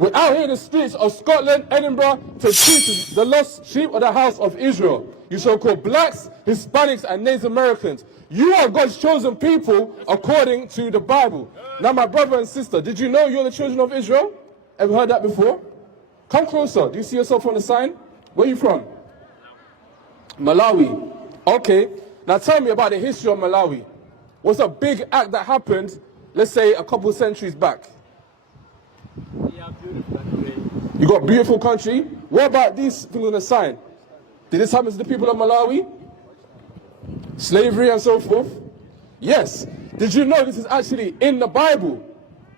We're out here in the streets of Scotland, Edinburgh, to teach the lost sheep of the house of Israel. You so-called blacks, Hispanics, and Native Americans. You are God's chosen people according to the Bible. Now, my brother and sister, did you know you're the children of Israel? Ever heard that before? Come closer. Do you see yourself on the sign? Where are you from? Malawi. Okay. Now tell me about the history of Malawi. What's a big act that happened, let's say, a couple centuries back? You got a beautiful country. What about these things on the sign? Did this happen to the people of Malawi? Slavery and so forth? Yes. Did you know this is actually in the Bible?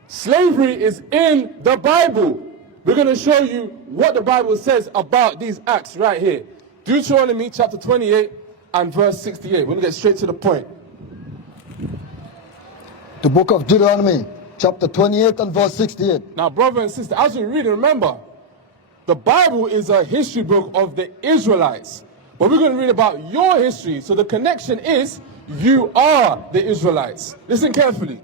Slavery is in the Bible. We're going to show you what the Bible says about these acts right here. Deuteronomy chapter 28 and verse 68. We're going to get straight to the point. The book of Deuteronomy, chapter 28 and verse 68. Now, brother and sister, as we read, remember, the Bible is a history book of the Israelites. But we're going to read about your history. So the connection is, you are the Israelites. Listen carefully.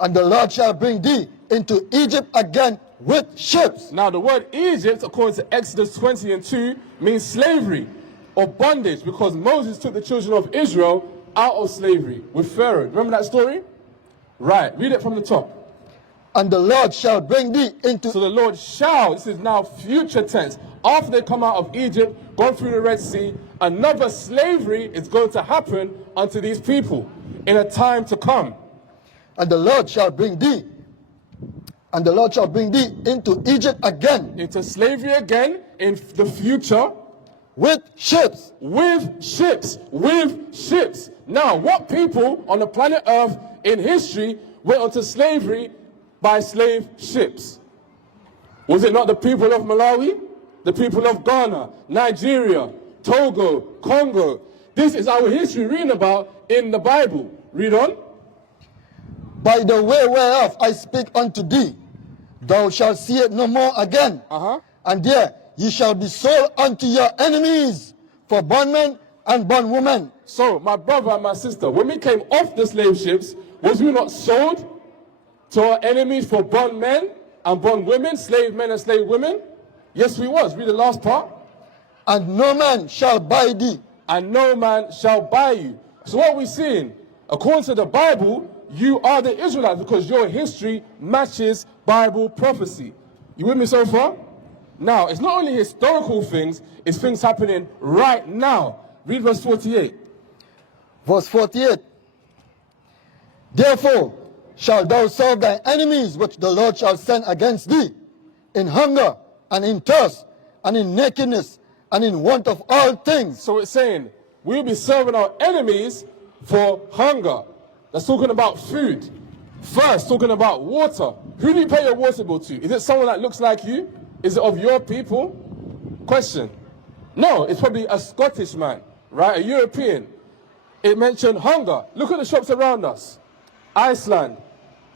And the Lord shall bring thee into Egypt again with ships. Now, the word Egypt, according to Exodus 20 and 2, means slavery or bondage, because Moses took the children of Israel out of slavery with Pharaoh. Remember that story? Right. Read it from the top. And the Lord shall bring thee into... So the Lord shall, this is now future tense. After they come out of Egypt, gone through the Red Sea, another slavery is going to happen unto these people in a time to come. And the Lord shall bring thee, and the Lord shall bring thee into Egypt again. Into slavery again in the future. With ships. With ships. With ships. Now, what people on the planet Earth in history went onto slavery by slave ships? Was it not the people of Malawi? The people of Ghana, Nigeria, Togo, Congo? This is our history reading about in the Bible. Read on. By the way whereof I speak unto thee, thou shalt see it no more again. And there ye shall be sold unto your enemies for bondmen and bondwomen. So, my brother and my sister, when we came off the slave ships, was we not sold to our enemies for bondmen and bondwomen, slave men and slave women? Yes, we was. Read the last part. And no man shall buy thee. And no man shall buy you. So what are we seeing? According to the Bible, you are the Israelites because your history matches Bible prophecy. You with me so far? Now, it's not only historical things, it's things happening right now. Read verse 48. Verse 48. Therefore shalt thou serve thy enemies which the Lord shall send against thee, in hunger and in thirst and in nakedness and in want of all things. So it's saying, we'll be serving our enemies for hunger. That's talking about food. First, talking about water. Who do you pay your water bill to? Is it someone that looks like you? Is it of your people? Question. No, it's probably a Scottish man, right? A European. It mentioned hunger. Look at the shops around us. Iceland.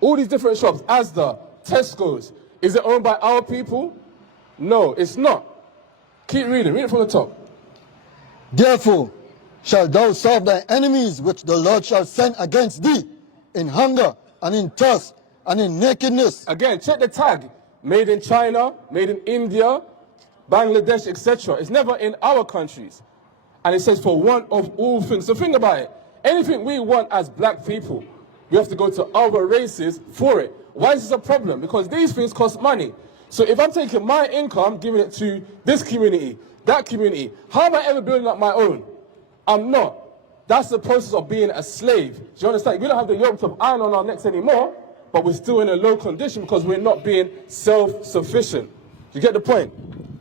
All these different shops. Asda. Tesco's. Is it owned by our people? No, it's not. Keep reading. Read it from the top. Therefore shalt thou serve thy enemies which the Lord shall send against thee, in hunger and in thirst and in nakedness. Again, check the tag. Made in China, made in India, Bangladesh, etc. It's never in our countries. And it says for one of all things. So think about it. Anything we want as black people, we have to go to other races for it. Why is this a problem? Because these things cost money. So if I'm taking my income, giving it to this community, that community, how am I ever building up my own? I'm not. That's the process of being a slave. Do you understand? We don't have the yoke of iron on our necks anymore, but we're still in a low condition because we're not being self-sufficient. You get the point?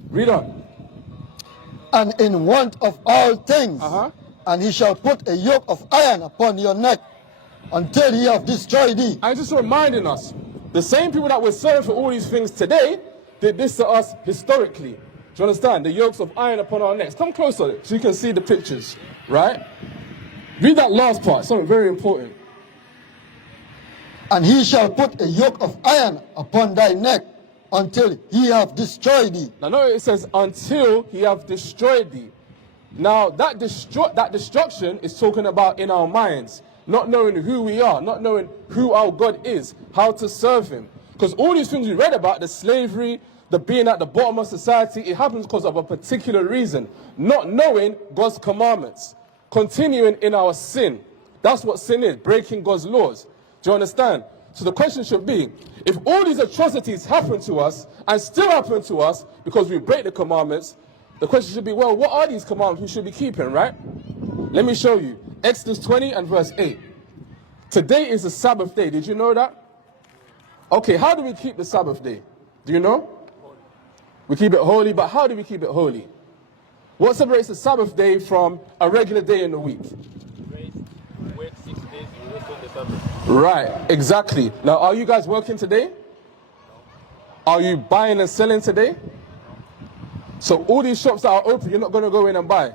Read on. And in want of all things, and he shall put a yoke of iron upon your neck until he have destroyed thee. I'm just reminding us, the same people that were serving for all these things today did this to us historically. Do you understand? The yokes of iron upon our necks. Come closer so you can see the pictures, right? Read that last part, something very important. And he shall put a yoke of iron upon thy neck until he have destroyed thee. Now notice it says, until he have destroyed thee. Now that destruction is talking about in our minds, not knowing who we are, not knowing who our God is, how to serve him. Because all these things we read about, the slavery, the being at the bottom of society, it happens because of a particular reason. Not knowing God's commandments. Continuing in our sin. That's what sin is, breaking God's laws. Do you understand? So the question should be, if all these atrocities happen to us, and still happen to us, because we break the commandments, the question should be, well, what are these commandments we should be keeping, right? Let me show you. Exodus 20 and verse 8. Today is the Sabbath day. Did you know that? Okay, how do we keep the Sabbath day? Do you know? We keep it holy, but how do we keep it holy? What separates the Sabbath day from a regular day in the week? Work 6 days, you rest on the Sabbath. Right, exactly. Now, are you guys working today? Are you buying and selling today? So all these shops that are open, you're not going to go in and buy?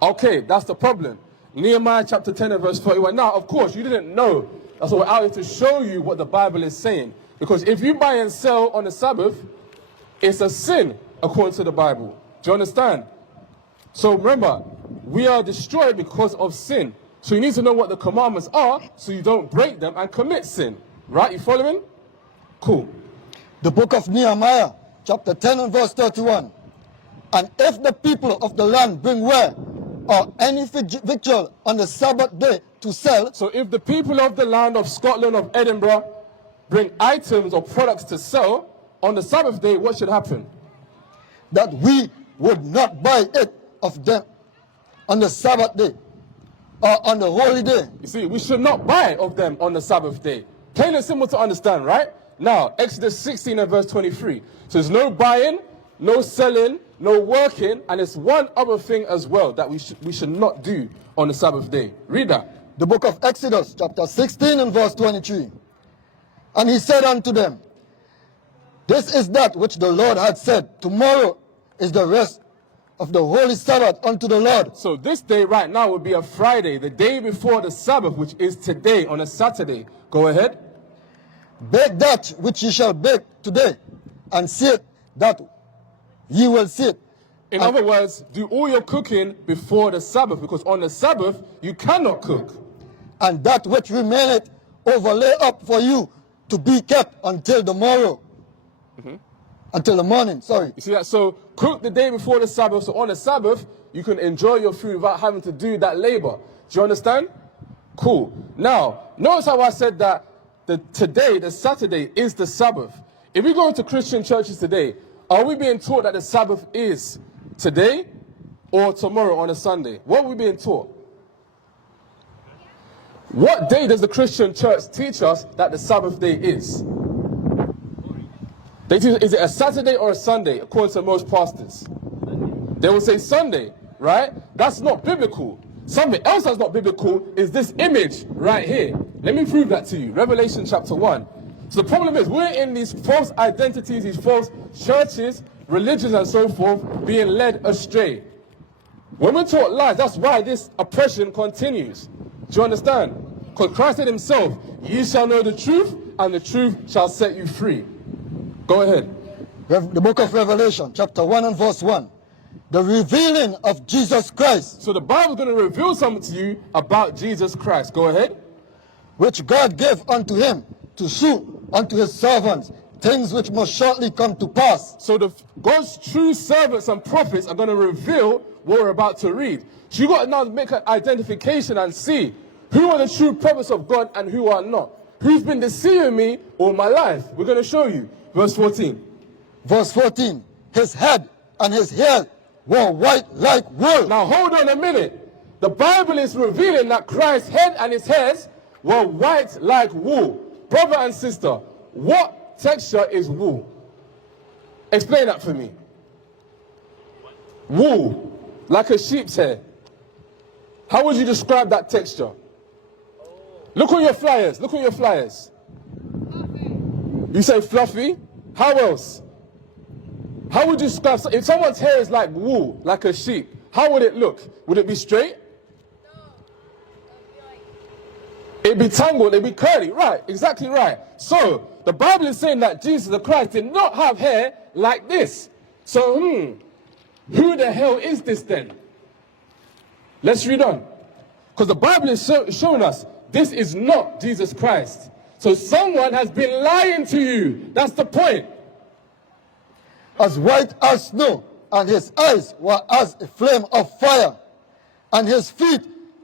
Okay, that's the problem. Nehemiah chapter 10 and verse 41. Now, of course, you didn't know. That's why we're out here to show you what the Bible is saying. Because if you buy and sell on the Sabbath, it's a sin according to the Bible. Do you understand? So remember, we are destroyed because of sin. So you need to know what the commandments are so you don't break them and commit sin. Right? You following? Cool. The book of Nehemiah, chapter 10 and verse 31. And if the people of the land bring ware or any victual on the Sabbath day to sell. So if the people of the land of Scotland, of Edinburgh, bring items or products to sell on the Sabbath day, what should happen? That we would not buy it of them on the Sabbath day or on the holy day. You see, we should not buy of them on the Sabbath day. Plain and simple to understand, right? Now, Exodus 16 and verse 23. So there's no buying, no selling, no working, and it's one other thing as well that we should not do on the Sabbath day. Read that. The book of Exodus, chapter 16 and verse 23. And he said unto them, this is that which the Lord had said, tomorrow is the rest of the holy Sabbath unto the Lord. So this day right now would be a Friday, the day before the Sabbath, which is today on a Saturday. Go ahead. Bake that which ye shall bake today, and see it that ye will see it. In other words, do all your cooking before the Sabbath, because on the Sabbath you cannot cook. And that which remaineth overlay up for you to be kept until the morrow. Until the morning, sorry. You see that? So cook the day before the Sabbath, so on the Sabbath you can enjoy your food without having to do that labor. Do you understand? Cool. Now, notice how I said that today, the Saturday, is the Sabbath. If we go into Christian churches today, are we being taught that the Sabbath is today or tomorrow on a Sunday? What are we being taught? What day does the Christian church teach us that the Sabbath day is? They teach, is it a Saturday or a Sunday, according to most pastors? They will say Sunday, right? That's not biblical. Something else that's not biblical is this image right here. Let me prove that to you. Revelation chapter 1. So the problem is we're in these false identities, these false churches, religions and so forth, being led astray. When we're taught lies, that's why this oppression continues. Do you understand? Because Christ said himself, ye shall know the truth, and the truth shall set you free. Go ahead. The book of Revelation, chapter 1 and verse 1. The revealing of Jesus Christ. So the Bible is going to reveal something to you about Jesus Christ. Go ahead. Which God gave unto him to shew unto his servants things which must shortly come to pass. So God's true servants and prophets are going to reveal what we're about to read. So you got to now make an identification and see who are the true prophets of God and who are not. Who's been deceiving me all my life? We're going to show you. Verse 14. Verse 14. His head and his hair were white like wool. Now hold on a minute. The Bible is revealing that Christ's head and his hairs were white like wool. Brother and sister, what texture is wool? Explain that for me. Wool, like a sheep's hair. How would you describe that texture? Look on your flyers. Look on your flyers. You say fluffy. How else? How would you describe, if someone's hair is like wool, like a sheep, how would it look? Would it be straight? It'd be tangled, it'd be curly. Right, exactly right. So, the Bible is saying that Jesus the Christ did not have hair like this. So, who the hell is this then? Let's read on. Because the Bible is showing us this is not Jesus Christ. So someone has been lying to you. That's the point. As white as snow, and his eyes were as a flame of fire, and his feet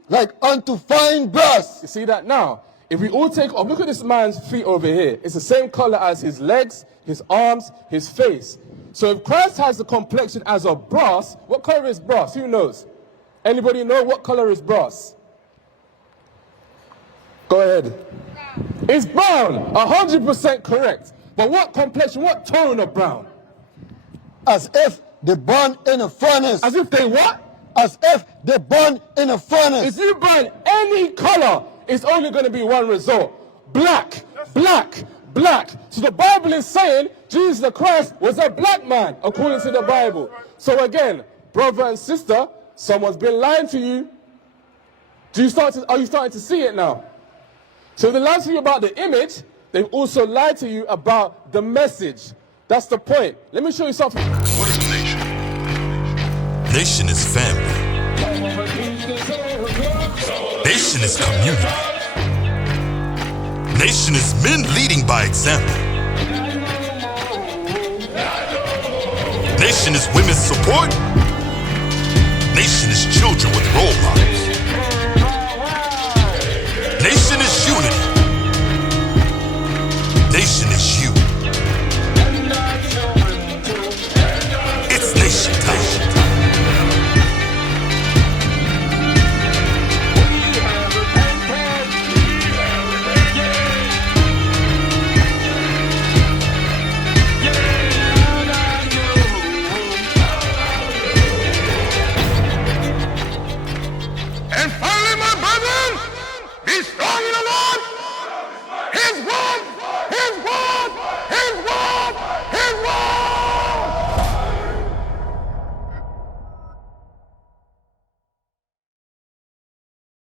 like unto fine brass. You see that now? If we all take off, look at this man's feet over here. It's the same color as his legs, his arms, his face. So if Christ has the complexion as of brass, what color is brass? Who knows? Anybody know what color is brass? Go ahead. It's brown, 100% correct. But what complexion, what tone of brown? As if they burn in a furnace. As if they what? As if they burn in a furnace. If you burn any color, it's only going to be one result. Black, black, black. So the Bible is saying Jesus the Christ was a black man, according to the Bible. So again, brother and sister, someone's been lying to you. Are you starting to see it now? So they lied to you about the image, they've also lied to you about the message. That's the point. Let me show you something. What is a nation? Nation is family. Nation is community. Nation is men leading by example. Nation is women's support. Nation is children with role models.